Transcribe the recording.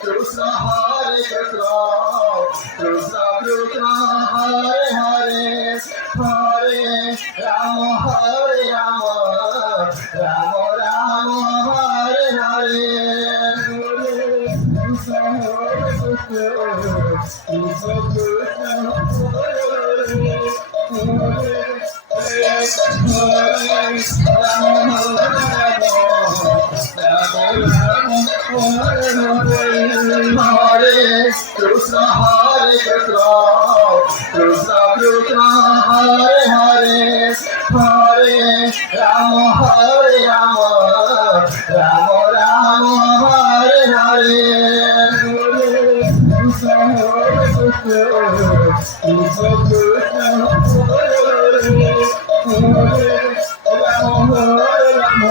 Krishna Hare Krishna, Krishna Krishna Hare Hare, Hare Rama Hare Rama, Rama Rama Hare Hare. Krishna Hare Krishna, Krishna Krishna Hare Hare, Hare Rama Hare Hare Krishna Hare Krishna, Krishna Krishna Hare Hare, Hare Rama Hare Rama, Rama Rama Hare Hare. Krishna Hare Krishna, Krishna Krishna Hare Hare, Hare Rama Hare Rama.